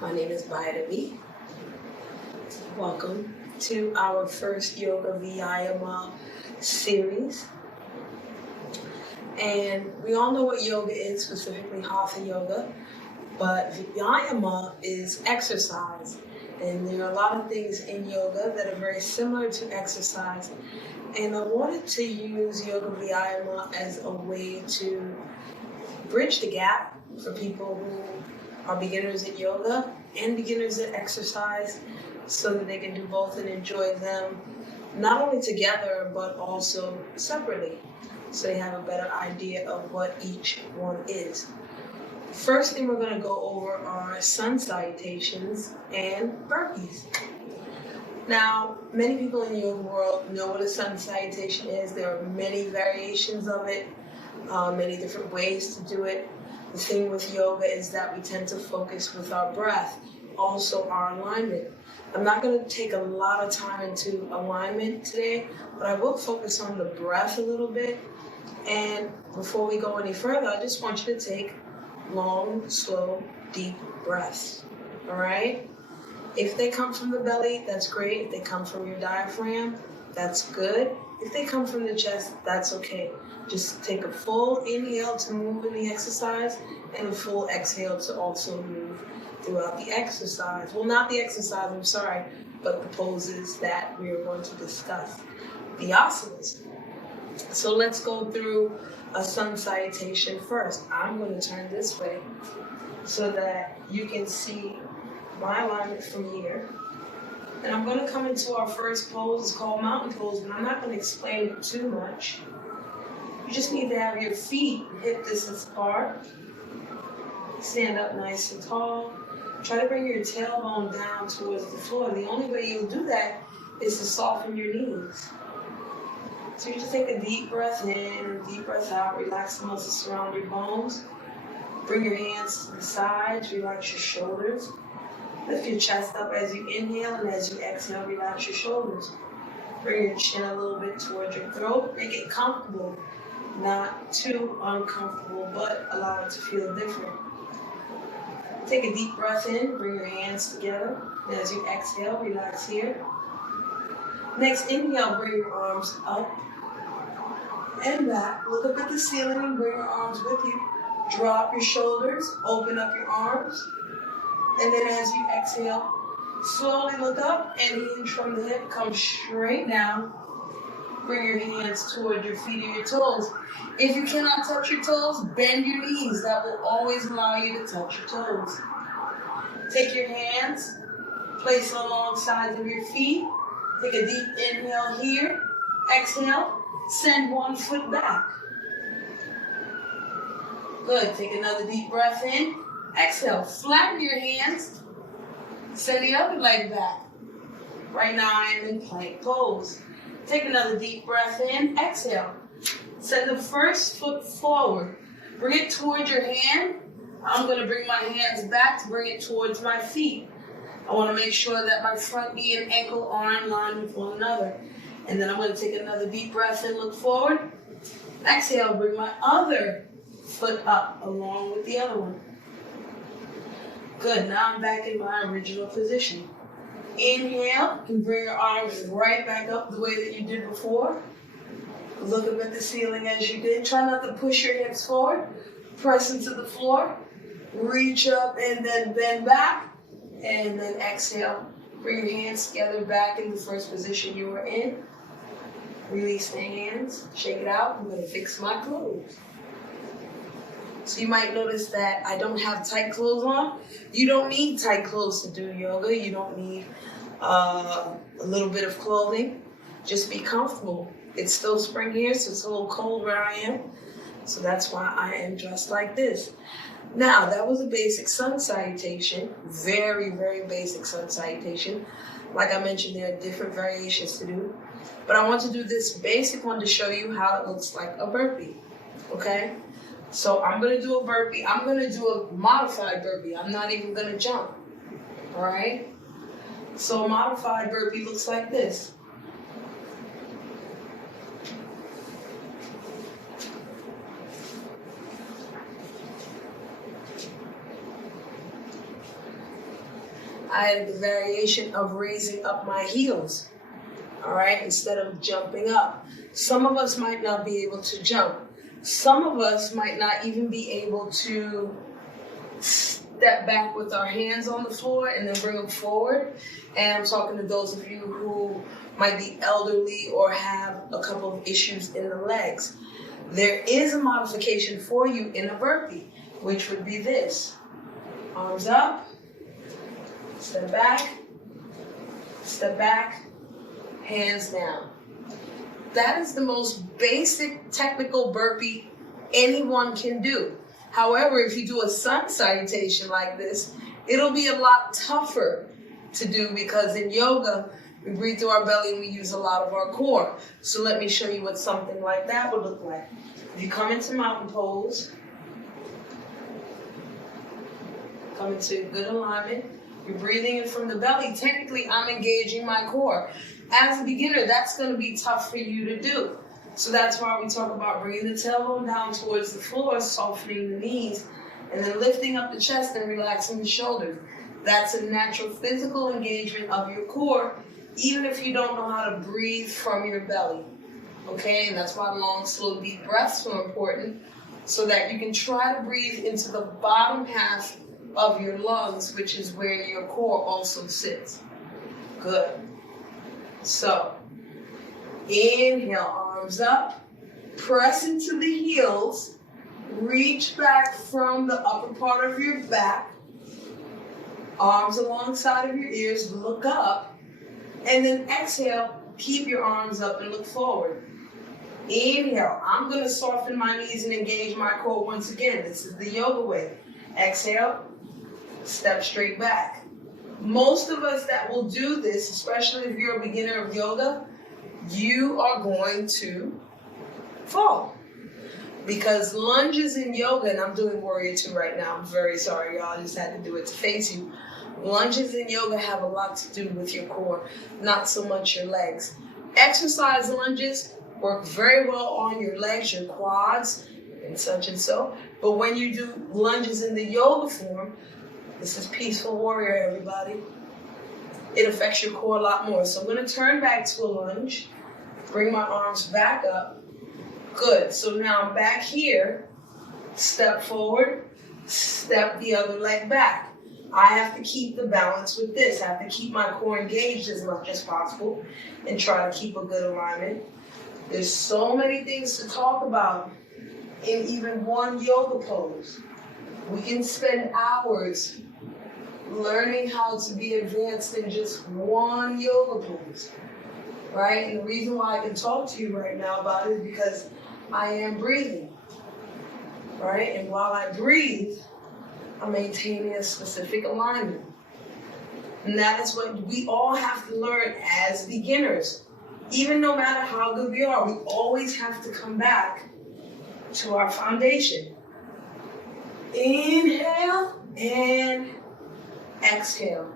My name is Vyayama. Welcome to our first Yoga Vyayama series. And we all know what yoga is, specifically Hatha yoga, but Vyayama is exercise. And there are a lot of things in yoga that are very similar to exercise. And I wanted to use Yoga Vyayama as a way to bridge the gap for people who are beginners at yoga and beginners at exercise, so that they can do both and enjoy them not only together but also separately, so they have a better idea of what each one is. First thing we're going to go over are sun salutations and burpees. Now, many people in the yoga world know what a sun salutation is. There are many variations of it, many different ways to do it. The thing with yoga is that we tend to focus with our breath, also our alignment. I'm not going to take a lot of time into alignment today, but I will focus on the breath a little bit. And before we go any further, I just want you to take long, slow, deep breaths. All right? If they come from the belly, that's great. If they come from your diaphragm, that's good. If they come from the chest, that's okay. Just take a full inhale to move in the exercise and a full exhale to also move throughout the exercise. Well, not the exercise, I'm sorry, but the poses that we are going to discuss, the asanas. So let's go through a sun salutation first. I'm going to turn this way so that you can see my alignment from here. And I'm going to come into our first pose. It's called mountain pose, but I'm not going to explain it too much. You just need to have your feet hip distance apart. Stand up nice and tall. Try to bring your tailbone down towards the floor. The only way you'll do that is to soften your knees. So you just take a deep breath in, deep breath out, relax the muscles surrounding your bones. Bring your hands to the sides, relax your shoulders. Lift your chest up as you inhale, and as you exhale, relax your shoulders. Bring your chin a little bit towards your throat. Make it comfortable, not too uncomfortable, but allow it to feel different. Take a deep breath in, bring your hands together. And as you exhale, relax here. Next, inhale, bring your arms up and back. Look up at the ceiling and bring your arms with you. Drop your shoulders, open up your arms. And then as you exhale, slowly look up and hinge from the hip. Come straight down. Bring your hands toward your feet or your toes. If you cannot touch your toes, bend your knees. That will always allow you to touch your toes. Take your hands, place them along sides of your feet. Take a deep inhale here. Exhale, send one foot back. Good. Take another deep breath in. Exhale, flatten your hands. Send the other leg back. Right now I am in plank pose. Take another deep breath in. Exhale. Send the first foot forward. Bring it towards your hand. I'm going to bring my hands back to bring it towards my feet. I want to make sure that my front knee and ankle are in line with one another. And then I'm going to take another deep breath in, look forward. Exhale, bring my other foot up along with the other one. Good, now I'm back in my original position. Inhale, and bring your arms right back up the way that you did before. Look up at the ceiling as you did. Try not to push your hips forward. Press into the floor. Reach up and then bend back. And then exhale. Bring your hands together back in the first position you were in. Release the hands. Shake it out. I'm going to fix my clothes. So you might notice that I don't have tight clothes on. You don't need tight clothes to do yoga. You don't need a little bit of clothing. Just be comfortable. It's still spring here, so it's a little cold where I am. So that's why I am dressed like this. Now, that was a basic sun salutation. Very, very basic sun salutation. Like I mentioned, there are different variations to do. But I want to do this basic one to show you how it looks like a burpee. Okay? So I'm going to do a burpee. I'm going to do a modified burpee. I'm not even going to jump. All right? So a modified burpee looks like this. I added the variation of raising up my heels, all right, instead of jumping up. Some of us might not be able to jump. Some of us might not even be able to step back with our hands on the floor and then bring them forward. And I'm talking to those of you who might be elderly or have a couple of issues in the legs. There is a modification for you in a burpee, which would be this. Arms up, step back, hands down. That is the most basic technical burpee anyone can do. However, if you do a sun salutation like this, it'll be a lot tougher to do because in yoga, we breathe through our belly and we use a lot of our core. So let me show you what something like that would look like. If you come into mountain pose, come into good alignment, you're breathing in from the belly. Technically, I'm engaging my core. As a beginner, that's going to be tough for you to do. So that's why we talk about bringing the tailbone down towards the floor, softening the knees, and then lifting up the chest and relaxing the shoulders. That's a natural physical engagement of your core, even if you don't know how to breathe from your belly. Okay, and that's why long, slow, deep breaths are important, so that you can try to breathe into the bottom half of your lungs, which is where your core also sits. Good. So, inhale, arms up, press into the heels, reach back from the upper part of your back, arms alongside of your ears, look up, and then exhale, keep your arms up and look forward. Inhale, I'm going to soften my knees and engage my core once again. This is the yoga way. Exhale, step straight back. Most of us that will do this, especially if you're a beginner of yoga, you are going to fall. Because lunges in yoga, and I'm doing Warrior 2 right now, I'm very sorry, y'all, I just had to do it to face you. Lunges in yoga have a lot to do with your core, not so much your legs. Exercise lunges work very well on your legs, your quads, and such and so. But when you do lunges in the yoga form, this is Peaceful Warrior, everybody. It affects your core a lot more. So I'm going to turn back to a lunge, bring my arms back up. Good. So now I'm back here. Step forward, step the other leg back. I have to keep the balance with this. I have to keep my core engaged as much as possible and try to keep a good alignment. There's so many things to talk about in even one yoga pose. We can spend hours learning how to be advanced in just one yoga pose, right? And the reason why I can talk to you right now about it is because I am breathing, right? And while I breathe, I'm maintaining a specific alignment. And that is what we all have to learn as beginners. Even no matter how good we are, we always have to come back to our foundation. Inhale and exhale.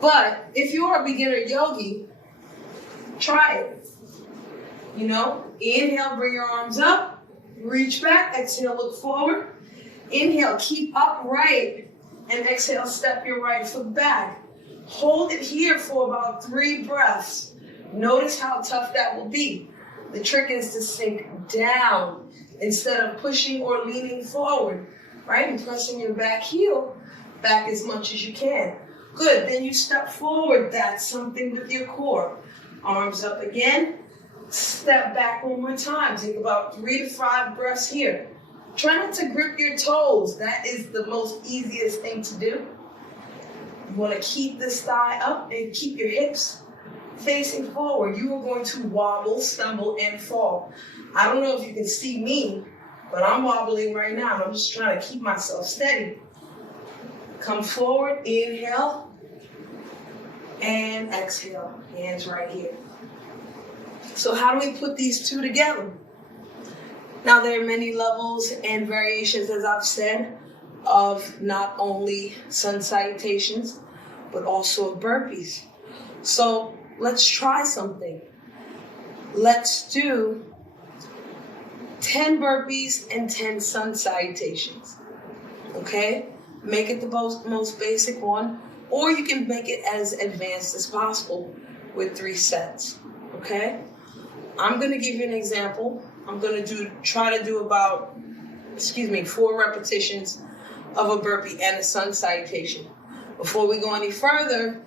But if you're a beginner yogi, try it. You know, inhale, bring your arms up, reach back, exhale, look forward. Inhale, keep upright, and exhale, step your right foot back. Hold it here for about 3 breaths. Notice how tough that will be. The trick is to sink down instead of pushing or leaning forward, right? And pressing your back heel back as much as you can. Good, then you step forward. That's something with your core. Arms up again. Step back one more time. Take about 3 to 5 breaths here. Try not to grip your toes. That is the most easiest thing to do. You want to keep this thigh up and keep your hips facing forward. You are going to wobble, stumble, and fall. I don't know if you can see me, but I'm wobbling right now. I'm just trying to keep myself steady. Come forward, inhale, and exhale. Hands right here. So how do we put these two together? Now there are many levels and variations, as I've said, of not only sun salutations, but also of burpees. So let's try something. Let's do 10 burpees and 10 sun salutations. Okay? Make it the most basic one. or you can make it as advanced as possible with 3 sets, okay? I'm going to give you an example. I'm going to try to do about, 4 repetitions of a burpee and a sun salutation. Before we go any further,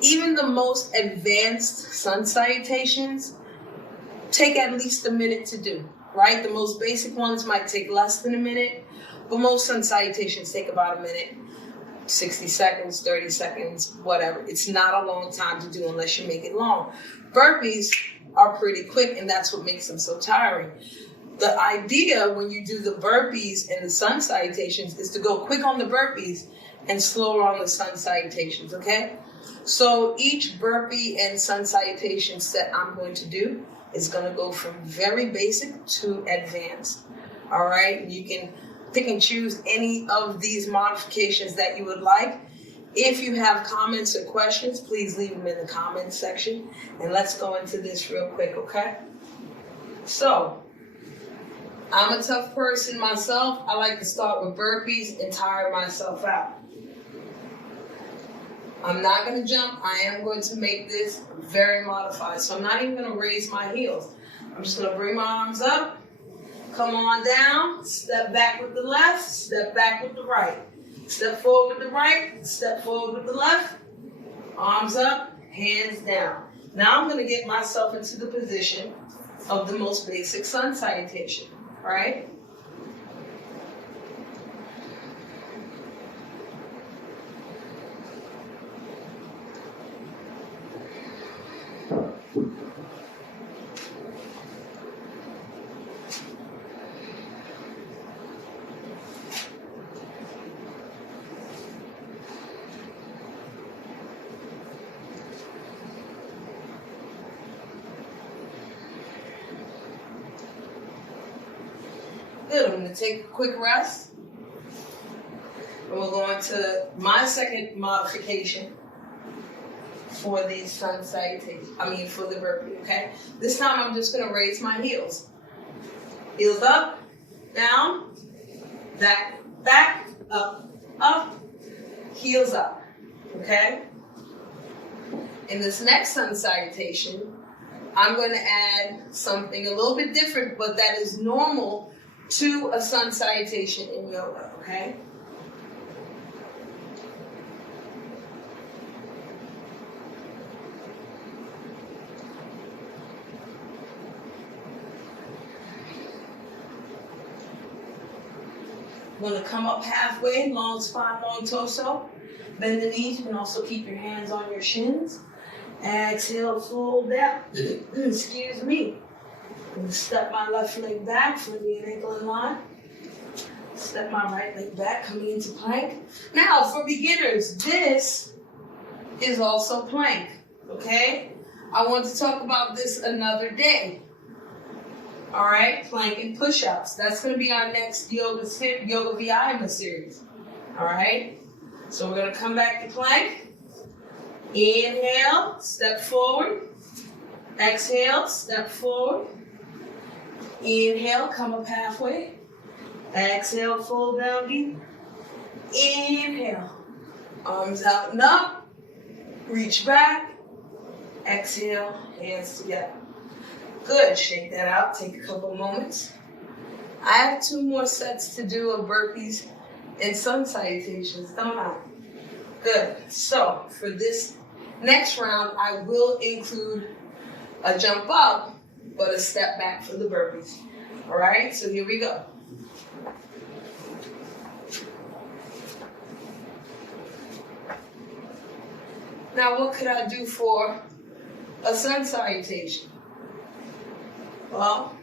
even the most advanced sun salutations take at least a minute to do, right? The most basic ones might take less than a minute, but most sun salutations take about a minute, 60 seconds, 30 seconds, whatever. It's not a long time to do unless you make it long. Burpees are pretty quick, and that's what makes them so tiring. The idea when you do the burpees and the sun salutations is to go quick on the burpees and slower on the sun salutations, okay? So each burpee and sun salutation set I'm going to do is going to go from very basic to advanced, all right? You can pick and choose any of these modifications that you would like. If you have comments or questions, please leave them in the comments section, and let's go into this real quick, okay? So, I'm a tough person myself. I like to start with burpees and tire myself out. I'm not going to jump. I am going to make this very modified. So I'm not even going to raise my heels. I'm just going to bring my arms up, come on down, step back with the left, step back with the right. Step forward with the right, step forward with the left, arms up, hands down. Now I'm going to get myself into the position of the most basic sun salutation, right? Good, I'm going to take a quick rest. And we're going to my second modification for the sun salutation, for the burpee, okay? This time I'm just going to raise my heels. Heels up, down, back, up, heels up, okay? In this next sun salutation, I'm going to add something a little bit different, but that is normal to a sun salutation in yoga, okay? I'm going to come up halfway, long spine, long torso. Bend the knees. You can also keep your hands on your shins. Exhale, fold down. Excuse me. I'm going to step my left leg back for the ankle in line. Step my right leg back, coming into plank. Now, for beginners, this is also plank, okay? I want to talk about this another day. All right, plank and push-ups. That's going to be our next yoga Vyayama series. All right, so we're going to come back to plank. Inhale, step forward. Exhale, step forward. Inhale, come up halfway. Exhale, fold down deep. Inhale, arms out and up. Reach back. Exhale, hands together. Good, shake that out, take a couple moments. I have 2 more sets to do of burpees and sun salutations, don't I? Good, so for this next round, I will include a jump up, but a step back for the burpees. All right, so here we go. Now, what could I do for a sun salutation? Well,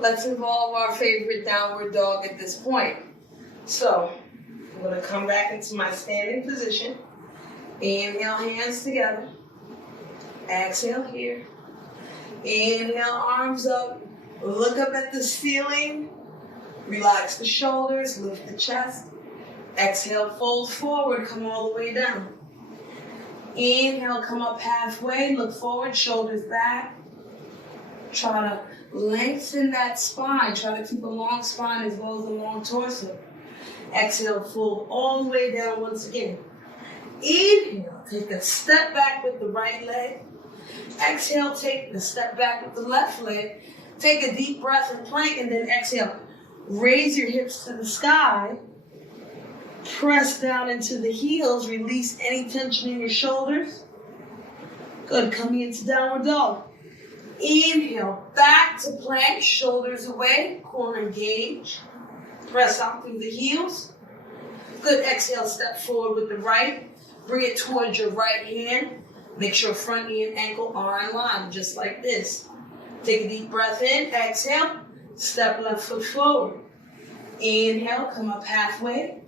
let's involve our favorite downward dog at this point. So, I'm going to come back into my standing position. Inhale, hands together. Exhale here. Inhale, arms up. Look up at the ceiling. Relax the shoulders, lift the chest. Exhale, fold forward, come all the way down. Inhale, come up halfway, look forward, shoulders back. Try to lengthen that spine. Try to keep a long spine as well as a long torso. Exhale, fold all the way down once again. Inhale, take a step back with the right leg. Exhale, take the step back with the left leg. Take a deep breath and plank, and then exhale. Raise your hips to the sky. Press down into the heels. Release any tension in your shoulders. Good. Coming into downward dog. Inhale, back to plank, shoulders away, core engage. Press out through the heels. Good. Exhale, step forward with the right. Bring it towards your right hand. Make sure front knee and ankle are in line, just like this. Take a deep breath in. Exhale. Step left foot forward. Inhale, come up halfway.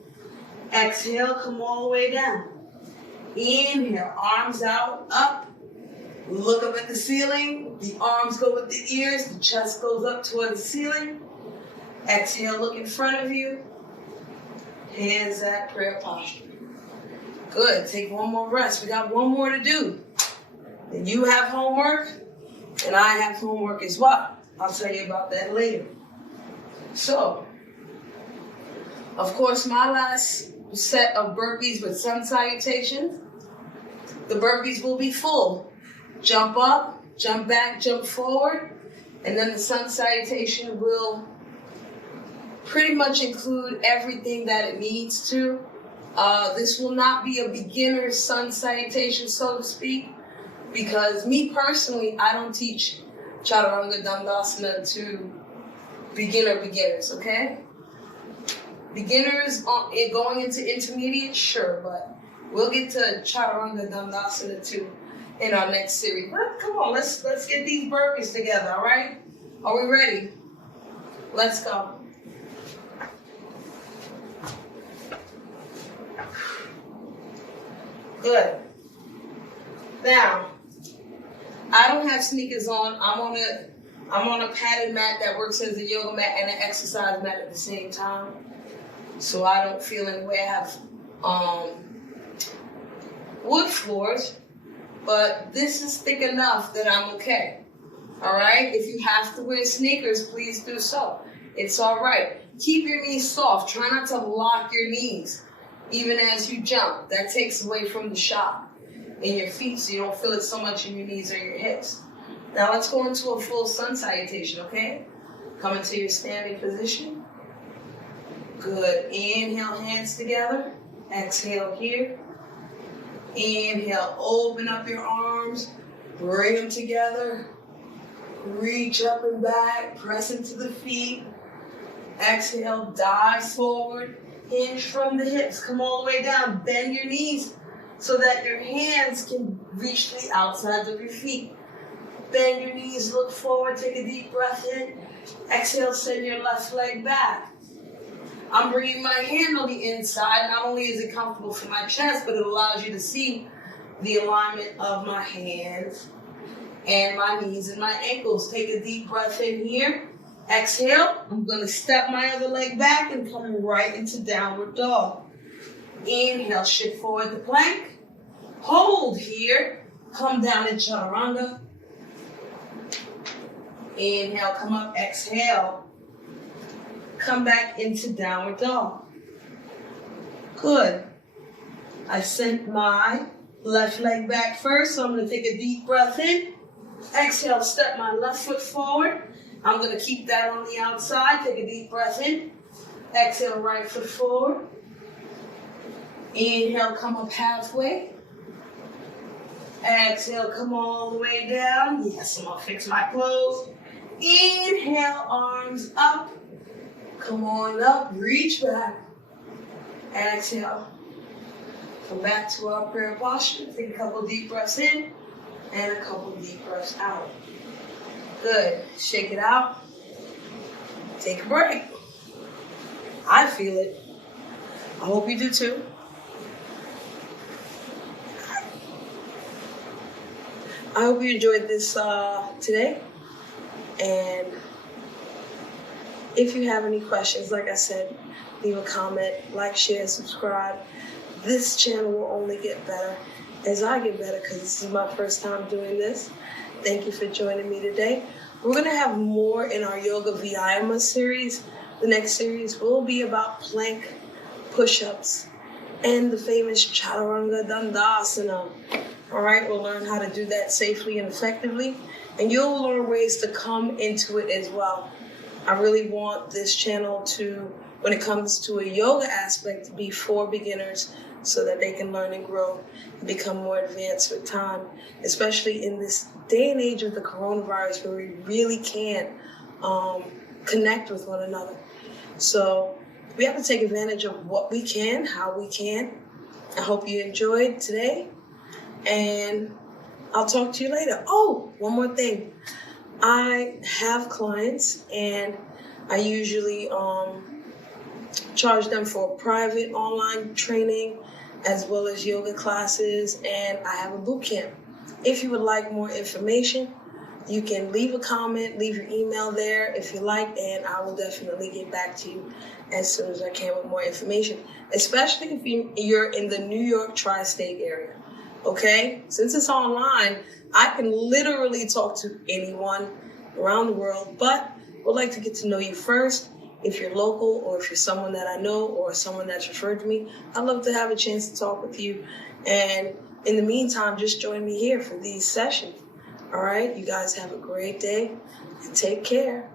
Exhale, come all the way down. Inhale, arms out, up. Look up at the ceiling. The arms go with the ears. The chest goes up towards the ceiling. Exhale, look in front of you. Hands at prayer posture. Good. Take one more rest. We got one more to do. Then you have homework, and I have homework as well. I'll tell you about that later. So, of course, my last set of burpees with sun salutations, the burpees will be full. Jump up, jump back, jump forward, and then the sun salutation will pretty much include everything that it needs to. This will not be a beginner sun salutation, so to speak, because me personally, I don't teach Chaturanga Dandasana to beginners, okay? Beginners going into intermediate, sure, but we'll get to Chaturanga Dandasana too in our next series. But come on, let's get these burpees together, all right? Are we ready? Let's go. Good. Now, I don't have sneakers on. I'm on a padded mat that works as a yoga mat and an exercise mat at the same time. So I don't feel any way. I have wood floors, but this is thick enough that I'm okay. All right? If you have to wear sneakers, please do so. It's all right. Keep your knees soft. Try not to lock your knees, even as you jump. That takes away from the shock in your feet, so you don't feel it so much in your knees or your hips. Now let's go into a full sun salutation, okay? Come into your standing position. Good. Inhale, hands together. Exhale here. Inhale, open up your arms. Bring them together. Reach up and back. Press into the feet. Exhale, dive forward. Hinge from the hips. Come all the way down. Bend your knees so that your hands can reach the outsides of your feet. Bend your knees, look forward, take a deep breath in. Exhale, send your left leg back. I'm bringing my hand on the inside. Not only is it comfortable for my chest, but it allows you to see the alignment of my hands and my knees and my ankles. Take a deep breath in here. Exhale, I'm going to step my other leg back and come right into downward dog. Inhale, shift forward to plank. Hold here. Come down in Chaturanga. Inhale, come up, exhale. Come back into downward dog. Good. I sent my left leg back first, so I'm going to take a deep breath in. Exhale, step my left foot forward. I'm going to keep that on the outside. Take a deep breath in. Exhale, right foot forward. Inhale, come up halfway. Exhale, come all the way down. Yes, I'm going to fix my clothes. Inhale, arms up. Come on up, reach back. Exhale. Come back to our prayer posture. Take a couple deep breaths in and a couple deep breaths out. Good. Shake it out. Take a break. I feel it. I hope you do too. I hope you enjoyed this today. And if you have any questions, like I said, leave a comment, like, share, subscribe. This channel will only get better as I get better, because this is my first time doing this. Thank you for joining me today. We're going to have more in our Yoga Vyayama series. The next series will be about plank push-ups and the famous Chaturanga Dandasana. All right, we'll learn how to do that safely and effectively, and you'll learn ways to come into it as well. I really want this channel to, when it comes to a yoga aspect, to be for beginners so that they can learn and grow and become more advanced with time, especially in this day and age of the coronavirus where we really can't connect with one another. So we have to take advantage of what we can, how we can. I hope you enjoyed today, and I'll talk to you later. Oh, one more thing. I have clients, and I usually charge them for private online training as well as yoga classes, and I have a boot camp. If you would like more information, you can leave a comment, leave your email there if you like, and I will definitely get back to you as soon as I can with more information, especially if you're in the New York tri-state area. Okay? Since it's online, I can literally talk to anyone around the world, but would like to get to know you first. If you're local, or if you're someone that I know, or someone that's referred to me, I'd love to have a chance to talk with you. And in the meantime, just join me here for these sessions. All right? You guys have a great day and take care.